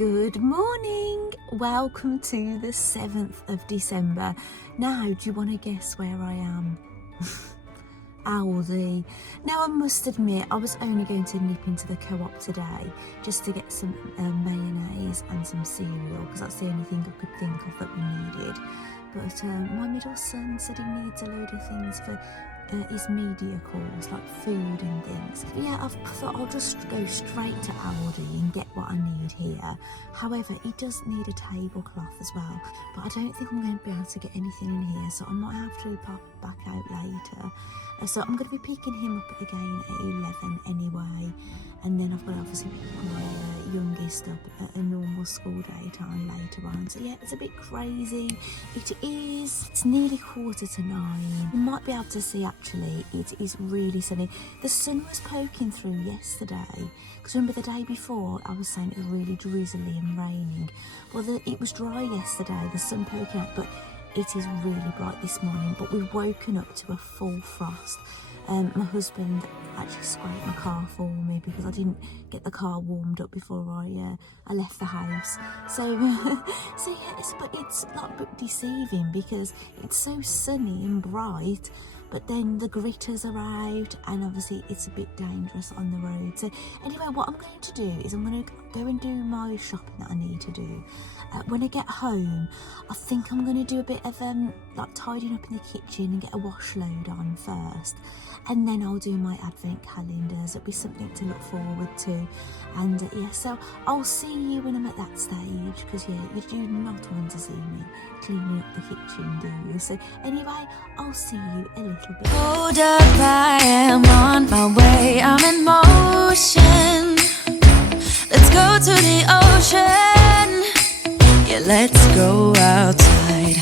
Good morning, welcome to the 7th of December. Now, do you want to guess where I am? Aldi. Now I must admit I was only going to nip into the co-op today just to get some mayonnaise and some cereal because that's the only thing I could think of that we needed. But my middle son said he needs a load of things for his media calls, like food and things. But yeah, I've thought I'll just go straight to Aldi and get what I need here. However, he does need a tablecloth as well, but I don't think I'm going to be able to get anything in here, so I might have to pop back out later. So I'm going to be picking him up again at 11 anyway, and then I've got to obviously pick my youngest up at a normal school day time later on. So yeah, it's a bit crazy. It is. It's nearly 8:45. You might be able to see actually it is really sunny. The sun was poking through yesterday, because remember the day before I was saying it was really drizzly and raining. Well, it was dry yesterday, the sun poking out, but it is really bright this morning. But we've woken up to a full frost. My husband actually scraped my car for me because I didn't get the car warmed up before I left the house. So so yeah, but it's like a bit deceiving because it's so sunny and bright, but then the gritters are out and obviously it's a bit dangerous on the road. So anyway, what I'm going to do is I'm going to go and do my shopping that I need to do. When I get home, I think I'm going to do a bit of like tidying up in the kitchen and get a wash load on first, and then I'll do my advent calendars. It'll be something to look forward to. And yeah, so I'll see you when I'm at that stage, because yeah, you do not want to see me cleaning up the kitchen, do you? So anyway, I'll see you a little bit. Hold up, I am on my way, I'm in motion. Let's go to the ocean, yeah, let's go outside.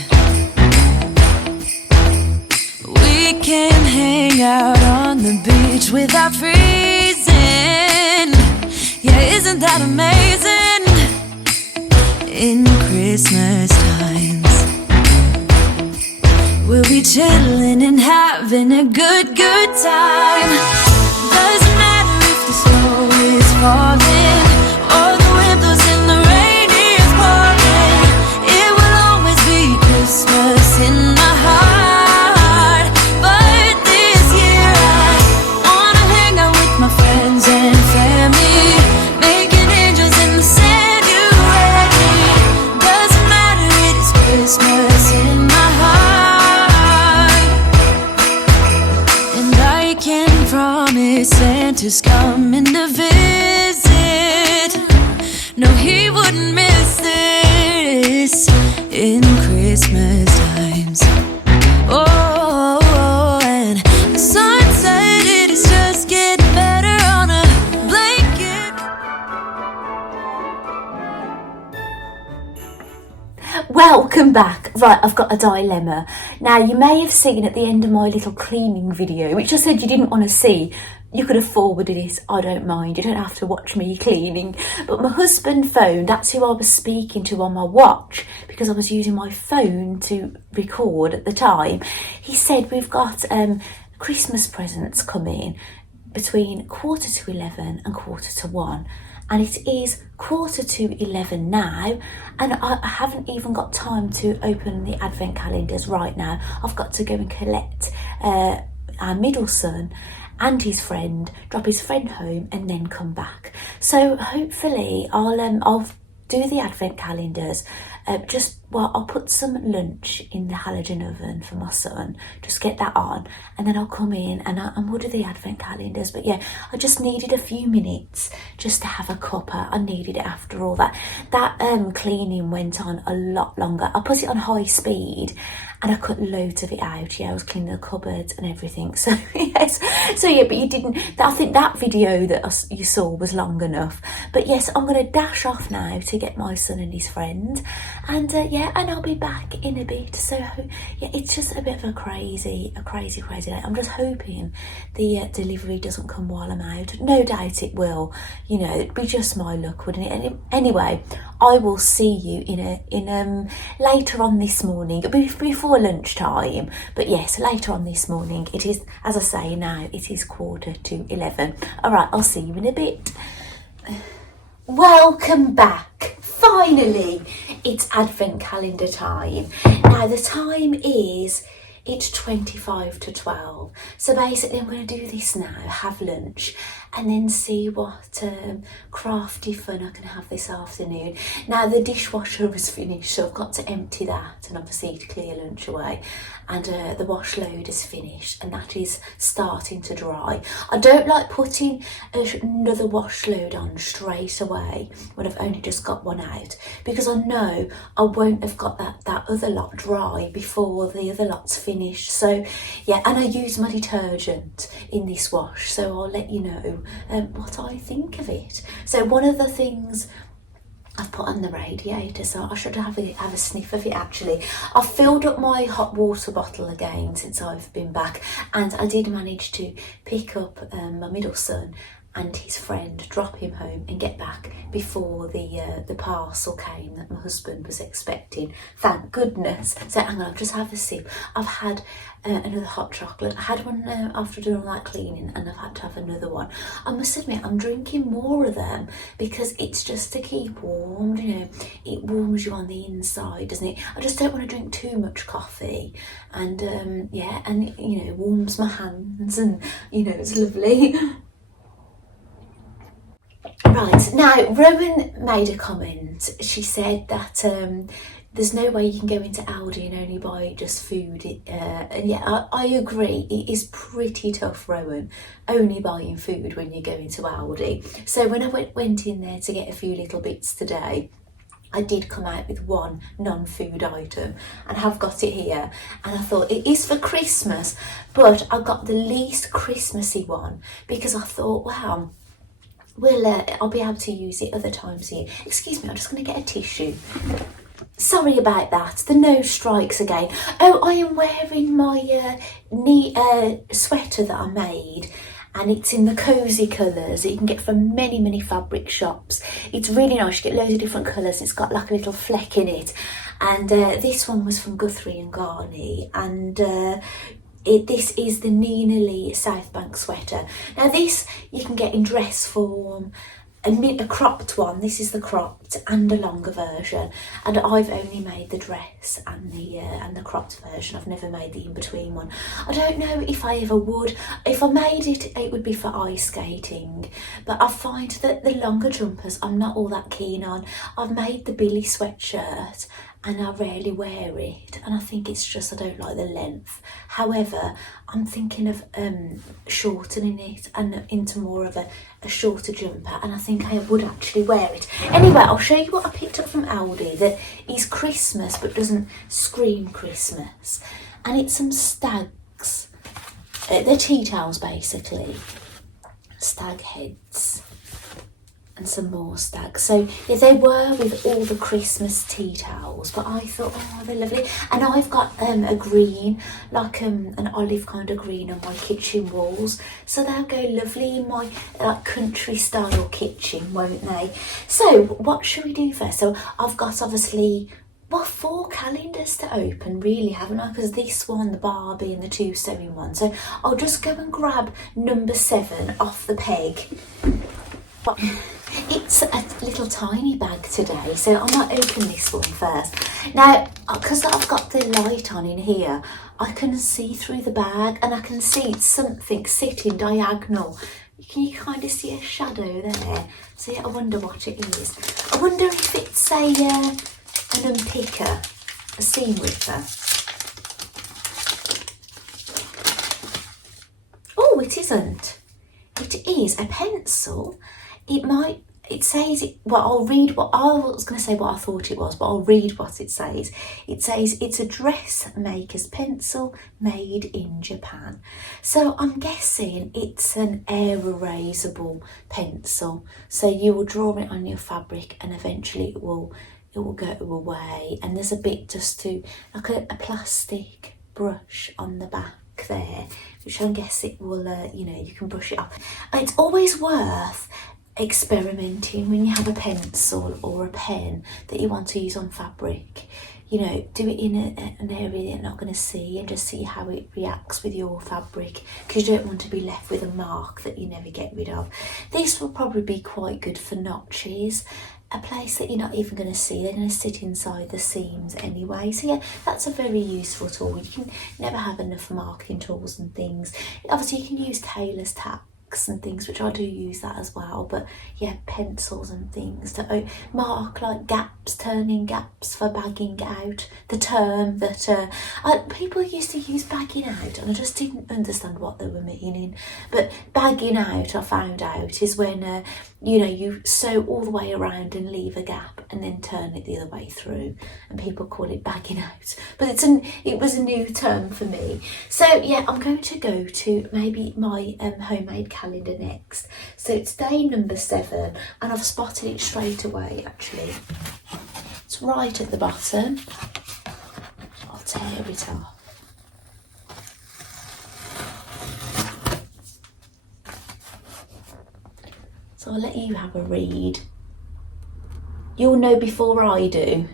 We can hang out on the beach without freezing. Yeah, isn't that amazing? In Christmas times, we'll be chilling and having a good time. Doesn't matter if the snow is falling or the wind blows and the rain is pouring. It will always be Christmas in my heart. But this year I wanna hang out with my friends and family, making angels in the sand, you ready? Doesn't matter, it is Christmas in my heart. And I can promise Santa's coming to visit. No, he wouldn't miss this in Christmas times. Oh, and the sun said it is just getting better on a blanket. Welcome back. Right, I've got a dilemma. Now, you may have seen at the end of my little cleaning video, which I said you didn't want to see. You could have forwarded it, I don't mind. You don't have to watch me cleaning. But my husband phoned, that's who I was speaking to on my watch, because I was using my phone to record at the time. He said we've got Christmas presents coming between 11:15 and 1:45. And it is 11:15 now, and I haven't even got time to open the advent calendars right now. I've got to go and collect our middle son and his friend, drop his friend home, and then come back. So hopefully I'll do the advent calendars. I'll put some lunch in the halogen oven for my son, just get that on, and then I'll come in and we'll do the advent calendars. But yeah, I just needed a few minutes just to have a cuppa. I needed it after all that. That cleaning went on a lot longer. I put it on high speed and I cut loads of it out. Yeah, I was cleaning the cupboards and everything. So yes, so yeah, but you didn't, I think that video that you saw was long enough. But yes, I'm going to dash off now to get my son and his friend, and yeah, and I'll be back in a bit. So yeah, it's just a bit of a crazy day. I'm just hoping the delivery doesn't come while I'm out. No doubt it will. You know, it'd be just my luck, wouldn't it? And anyway, I will see you in later on this morning, before lunchtime. But yes, later on this morning. It is, as I say now, it is 11:15. All right, I'll see you in a bit. Welcome back. finally, it's advent calendar time. Now the time is, it's 25 to 12. So basically I'm going to do this now, have lunch, and then see what crafty fun I can have this afternoon. Now the dishwasher was finished, so I've got to empty that and obviously to clear lunch away. And the wash load is finished and that is starting to dry. I don't like putting another wash load on straight away when I've only just got one out, because I know I won't have got that other lot dry before the other lot's finished. So yeah, and I use my detergent in this wash, so I'll let you know what I think of it. So one of the things I've put on the radiator, so I should have a sniff of it actually. I've filled up my hot water bottle again since I've been back, and I did manage to pick up my middle son and his friend, drop him home and get back before the parcel came that my husband was expecting. Thank goodness. So hang on, I'll just have a sip. I've had another hot chocolate. I had one after doing all that cleaning, and I've had to have another one. I must admit, I'm drinking more of them because it's just to keep warm, you know. It warms you on the inside, doesn't it? I just don't want to drink too much coffee, and yeah, and you know, warms my hands, and you know, it's lovely. Right, now Rowan made a comment. She said that there's no way you can go into Aldi and only buy just food. And yeah, I agree. It is pretty tough, Rowan, only buying food when you go into Aldi. So when I went in there to get a few little bits today, I did come out with one non-food item and have got it here, and I thought it is for Christmas, but I got the least Christmassy one because I thought, wow, I'll be able to use it other times here. Excuse me, I'm just going to get a tissue. Sorry about that, the nose strikes again. Oh, I am wearing my sweater that I made, and it's in the cosy colours that you can get from many fabric shops. It's really nice, you get loads of different colours. It's got like a little fleck in it, and this one was from Guthrie and Garney, and this is the Nina Lee South Bank sweater. Now this you can get in dress form, a cropped one. This is the cropped and a longer version, and I've only made the dress and the cropped version. I've never made the in-between one. I don't know if I ever would. If I made it, it would be for ice skating, but I find that the longer jumpers I'm not all that keen on. I've made the Billy sweatshirt and I rarely wear it, and I think it's just I don't like the length. However, I'm thinking of shortening it and into more of a shorter jumper, and I think I would actually wear it. Anyway, I'll show you what I picked up from Aldi that is Christmas but doesn't scream Christmas, and it's some stags. They're tea towels basically, stag heads, and some more stags. So yeah, they were with all the Christmas tea towels, but I thought, oh, they're lovely. And I've got a green, like an olive kind of green on my kitchen walls, so they'll go lovely in my like country style kitchen, won't they? So what should we do first? So I've got obviously, well, 4 calendars to open really, haven't I? Because this one, the Barbie, and the 2 sewing ones. So I'll just go and grab number 7 off the peg. It's a little tiny bag today, so I might open this one first. Now, because I've got the light on in here, I can see through the bag, and I can see something sitting diagonal. Can you kind of see a shadow there? So yeah, I wonder what it is. I wonder if it's an unpicker, a seam ripper. Oh, it isn't. It is a pencil. It says, well, I'll read what, I was going to say what I thought it was, but I'll read what it says. It says, it's a dressmaker's pencil made in Japan. So I'm guessing it's an air erasable pencil. So you will draw it on your fabric and eventually it will go away. And there's a bit just to, like a plastic brush on the back there, which I guess it will, you know, you can brush it off. It's always worth experimenting when you have a pencil or a pen that you want to use on fabric. you know, do it in an area they're not going to see, and just see how it reacts with your fabric, because you don't want to be left with a mark that you never get rid of. This will probably be quite good for notches, a place that you're not even going to see. They're going to sit inside the seams anyway. So yeah, that's a very useful tool. You can never have enough marking tools and things. Obviously you can use tailor's tacks and things, which I do use that as well, but yeah, pencils and things to mark like gaps, turning gaps for bagging out. The term that people used to use bagging out, and I just didn't understand what they were meaning. But bagging out, I found out, is when you know, you sew all the way around and leave a gap and then turn it the other way through, and people call it bagging out, but it was a new term for me. So yeah, I'm going to go to maybe my homemade calendar next. So it's day number 7, and I've spotted it straight away actually. It's right at the bottom. I'll tear it off. So I'll let you have a read. You'll know before I do.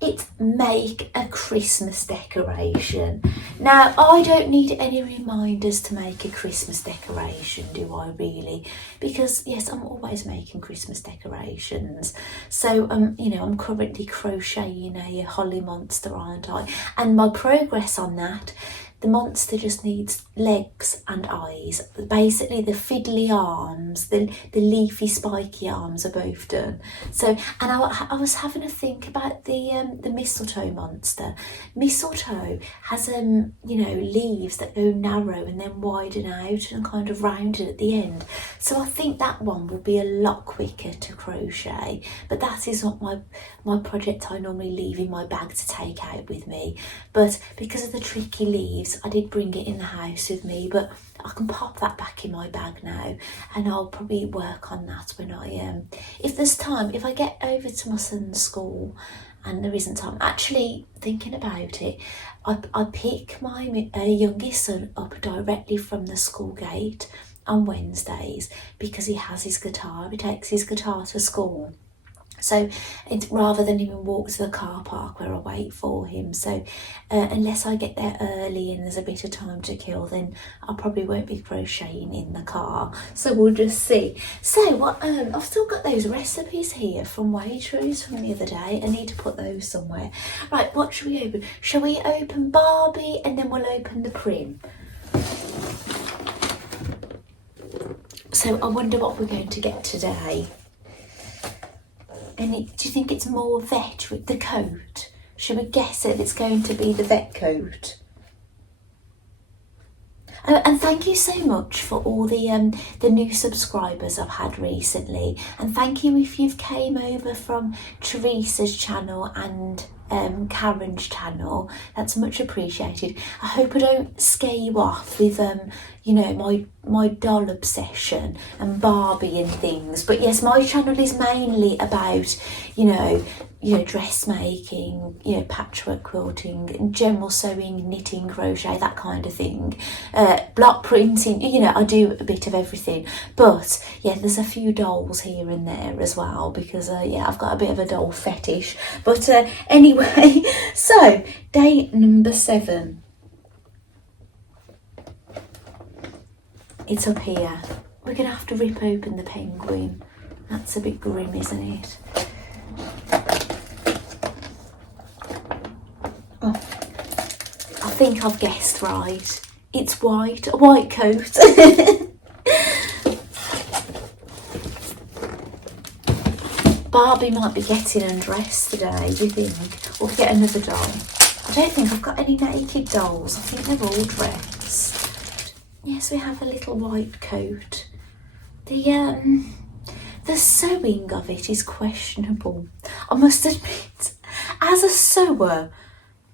It's make a Christmas decoration. Now, I don't need any reminders to make a Christmas decoration, do I really? Because yes, I'm always making Christmas decorations. So you know, I'm currently crocheting a holly monster, aren't I? And my progress on that, the monster just needs legs and eyes. Basically the fiddly arms, the leafy spiky arms are both done. So, and I was having a think about the mistletoe monster. Mistletoe has you know, leaves that go narrow and then widen out and kind of rounded at the end. So I think that one will be a lot quicker to crochet, but that is not my project I normally leave in my bag to take out with me. But because of the tricky leaves, I did bring it in the house with me, but I can pop that back in my bag now, and I'll probably work on that when I if there's time, if I get over to my son's school and there isn't time. Actually, thinking about it, I pick my youngest son up directly from the school gate on Wednesdays because he has his guitar. He takes his guitar to school. So it's rather than even walk to the car park where I wait for him. So unless I get there early and there's a bit of time to kill, then I probably won't be crocheting in the car. So we'll just see. So what I've still got those recipes here from Waitrose from the other day. I need to put those somewhere. Right, what should we open? Shall we open Barbie and then we'll open the Prim? So I wonder what we're going to get today. And do you think it's more vet with the coat? Should we guess it? It's going to be the vet coat. And thank you so much for all the new subscribers I've had recently. And thank you if you've came over from Teresa's channel and Karen's channel. That's much appreciated. I hope I don't scare you off with you know, my doll obsession and Barbie and things. But yes, my channel is mainly about, you know, dressmaking, you know, patchwork quilting and general sewing, knitting, crochet, that kind of thing. Block printing, you know, I do a bit of everything. But yeah, there's a few dolls here and there as well because yeah, I've got a bit of a doll fetish. But anyway, so day number 7. It's up here. We're gonna have to rip open the penguin. That's a bit grim, isn't it? Oh, I think I've guessed right. It's white, a white coat. Barbie might be getting undressed today, do you think? Or get another doll. I don't think I've got any naked dolls. I think they're all dressed. Yes, we have a little white coat. The sewing of it is questionable. I must admit, as a sewer,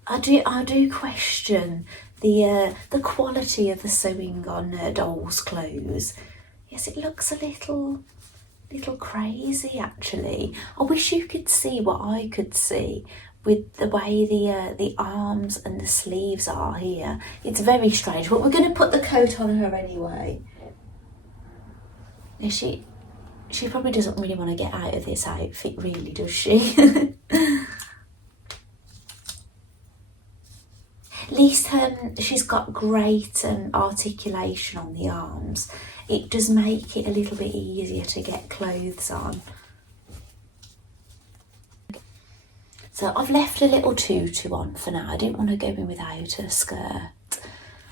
I do question the quality of the sewing on dolls' clothes. Yes, it looks a little crazy actually. I wish you could see what I could see with the way the arms and the sleeves are here. It's very strange, but we're going to put the coat on her anyway. Is she? she probably doesn't really want to get out of this outfit, really, does she? At least she's got great articulation on the arms. It does make it a little bit easier to get clothes on. So I've left a little tutu on for now. I didn't want to go in without her skirt.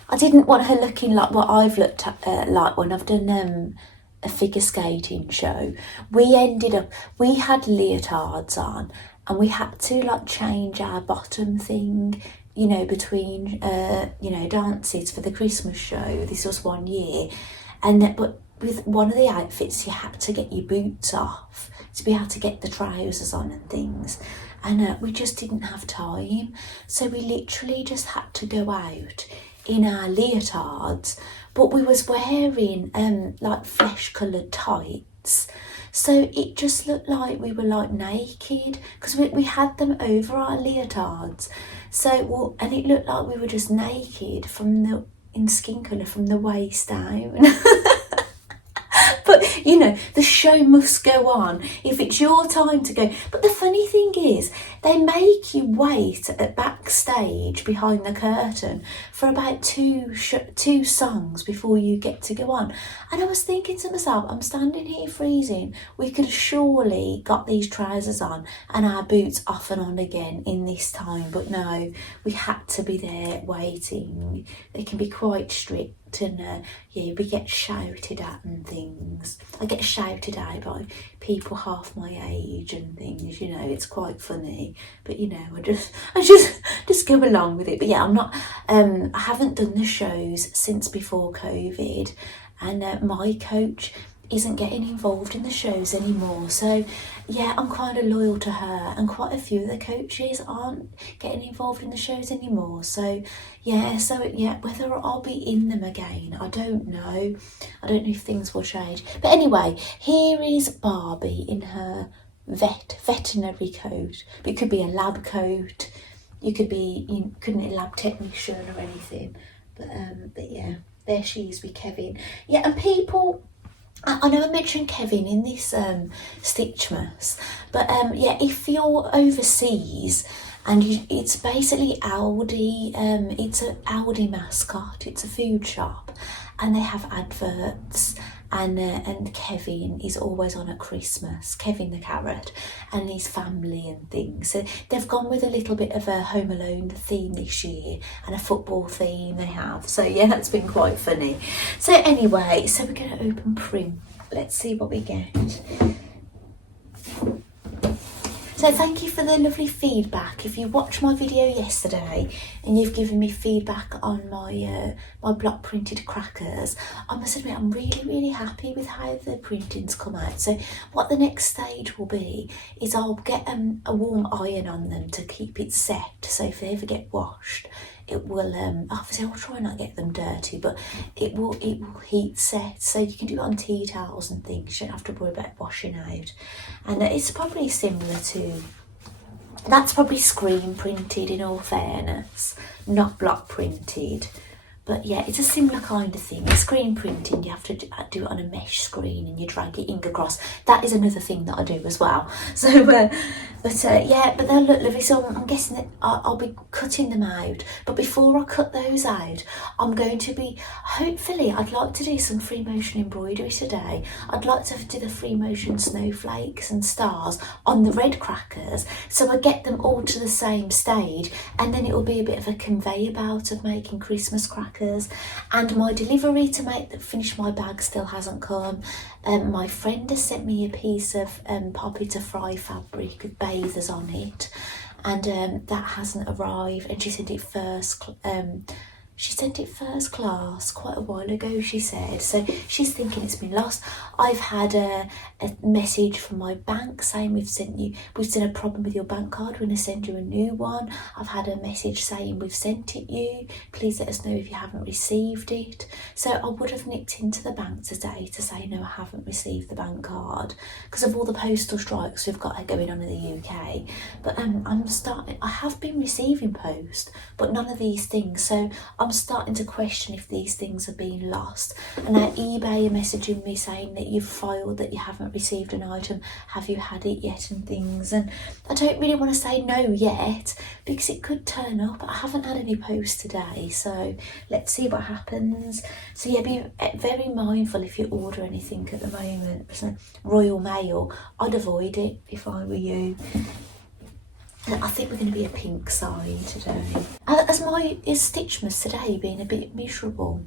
I didn't want her looking like what I've looked at, like when I've done a figure skating show. We had leotards on, and we had to like change our bottom thing, you know, between dances for the Christmas show. This was one year, but with one of the outfits you had to get your boots off to be able to get the trousers on and things, and we just didn't have time, so we literally just had to go out in our leotards, but we was wearing like flesh coloured tights, so it just looked like we were like naked, because we had them over our leotards, so and it looked like we were just naked in skin colour from the waist down. But you know, the show must go on if it's your time to go. But the funny thing is, they make you wait at backstage behind the curtain for about two songs before you get to go on. And I was thinking to myself, I'm standing here freezing. We could have surely got these trousers on and our boots off and on again in this time. But no, we had to be there waiting. They can be quite strict. And yeah, we get shouted at and things. I get shouted at by people half my age and things, you know. It's quite funny, but you know, I just go along with it. But yeah, I'm not I haven't done the shows since before COVID, and my coach isn't getting involved in the shows anymore, so yeah, I'm kind of loyal to her, and quite a few of the coaches aren't getting involved in the shows anymore, so yeah, whether I'll be in them again, I don't know if things will change. But anyway, here is Barbie in her veterinary coat. It could be a lab coat, couldn't be a lab technician or anything, but yeah, there she is with Kevin. Yeah, and people, I know I mentioned Kevin in this Stitchmas, but yeah, if you're overseas and it's basically Aldi, it's an Aldi mascot, it's a food shop, and they have adverts, and Kevin is always on at Christmas, Kevin the carrot, and his family and things. So they've gone with a little bit of a Home Alone theme this year, and a football theme they have. So yeah, that's been quite funny. So anyway, so we're going to open Prim. Let's see what we get. So thank you for the lovely feedback. If you watched my video yesterday and you've given me feedback on my my block printed crackers, I must admit I'm really happy with how the printing's come out. So what the next stage will be is I'll get a warm iron on them to keep it set, so if they ever get washed, it will obviously I'll try not to get them dirty, but it will heat set, so you can do it on tea towels and things. You don't have to worry about washing out. And it's probably similar to, that's probably screen printed in all fairness, not block printed. But yeah, it's a similar kind of thing. Screen printing, you have to do it on a mesh screen and you drag your ink across. That is another thing that I do as well. So, yeah, but they'll look lovely. So I'm guessing that I'll be cutting them out. But before I cut those out, I'm going to be, hopefully, I'd like to do some free motion embroidery today. I'd like to do the free motion snowflakes and stars on the red crackers, so I get them all to the same stage, and then it will be a bit of a conveyor belt of making Christmas crackers. And my delivery to finish my bag still hasn't come. My friend has sent me a piece of poppy to fry fabric with bathers on it, and that hasn't arrived, and she sent it first class quite a while ago, she said, so she's thinking it's been lost. I've had a message from my bank saying we've seen a problem with your bank card, we're going to send you a new one. I've had a message saying we've sent it you, please let us know if you haven't received it. So I would have nipped into the bank today to say no, I haven't received the bank card because of all the postal strikes we've got going on in the UK. But I have been receiving post, but none of these things, so I'm I'm starting to question if these things have been lost. And now eBay are messaging me saying that you've filed, that you haven't received an item, have you had it yet, and things. And I don't really want to say no yet because it could turn up. I haven't had any posts today, so let's see what happens. So yeah, be very mindful if you order anything at the moment. Royal Mail, I'd avoid it if I were you. I think we're going to be a pink side today. Is Stitchmas today being a bit miserable?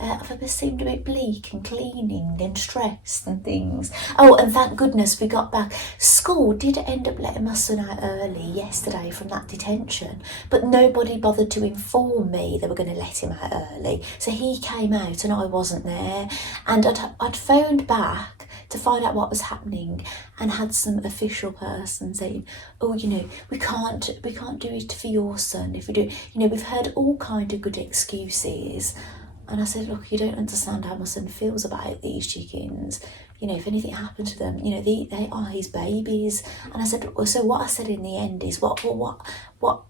I've ever seemed a bit bleak and cleaning and stressed and things. Oh, and thank goodness we got back. School did end up letting my son out early yesterday from that detention, but nobody bothered to inform me they were going to let him out early. So he came out and I wasn't there. And I'd phoned back to find out what was happening and had some official person saying, oh, you know, we can't do it for your son. If we do, you know, we've heard all kind of good excuses. And I said, look, you don't understand how my son feels about these chickens. You know, if anything happened to them, you know, they are his babies. And I said, so what I said in the end is, what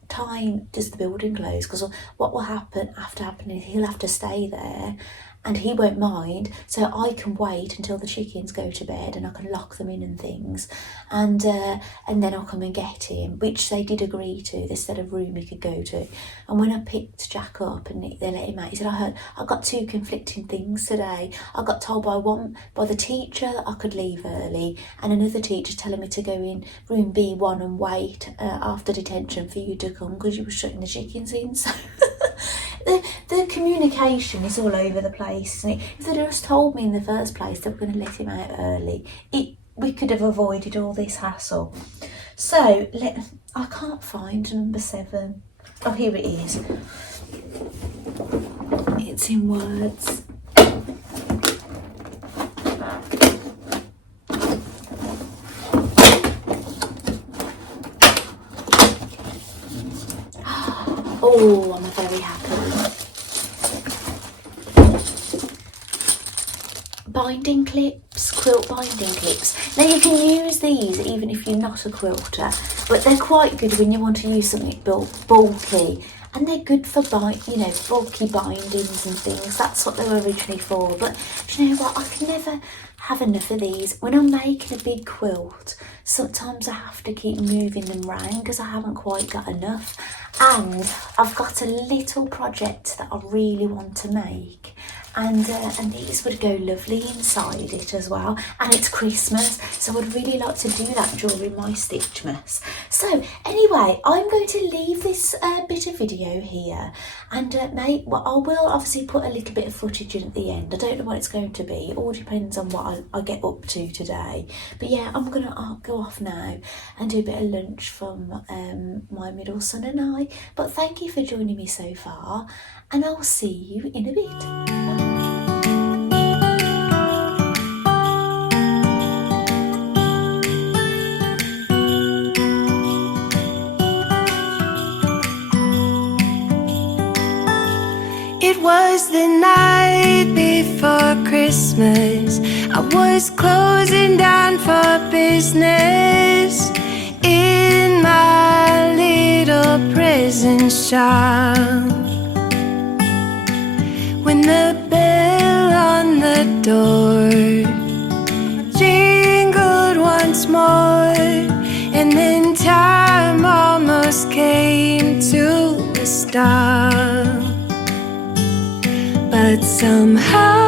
time does the building close? Because what will happen after happening, he'll have to stay there. And he won't mind, so I can wait until the chickens go to bed and I can lock them in and things, and then I'll come and get him, which they did agree to. They said a room he could go to. And when I picked Jack up and they let him out, he said, I got two conflicting things today. I got told by the teacher that I could leave early, and another teacher telling me to go in room B1 and wait after detention for you to come because you were shutting the chickens in. So the communication is all over the place, isn't it? If they'd just told me in the first place they were going to let him out early, we could have avoided all this hassle. So I can't find number 7. Oh, here it is. It's in words. Oh, I'm very happy. Binding clips, quilt binding clips. Now you can use these even if you're not a quilter, but they're quite good when you want to use something bulky, and they're good for bulky bindings and things. That's what they were originally for. But do you know what? I can never have enough of these. When I'm making a big quilt, sometimes I have to keep moving them around because I haven't quite got enough. And I've got a little project that I really want to make, and these would go lovely inside it as well. And it's Christmas, so I'd really like to do that during my Stitchmas. So anyway, I'm going to leave this bit of video here, and I will obviously put a little bit of footage in at the end. I don't know what it's going to be. It all depends on what I get up to today. But yeah, I'm going to go off now and do a bit of lunch from my middle son and I. But thank you for joining me so far, and I'll see you in a bit. Bye. It was the night before Christmas. I was closing down for business in my little prison shop, when the bell on the door jingled once more, and then time almost came to a stop. But somehow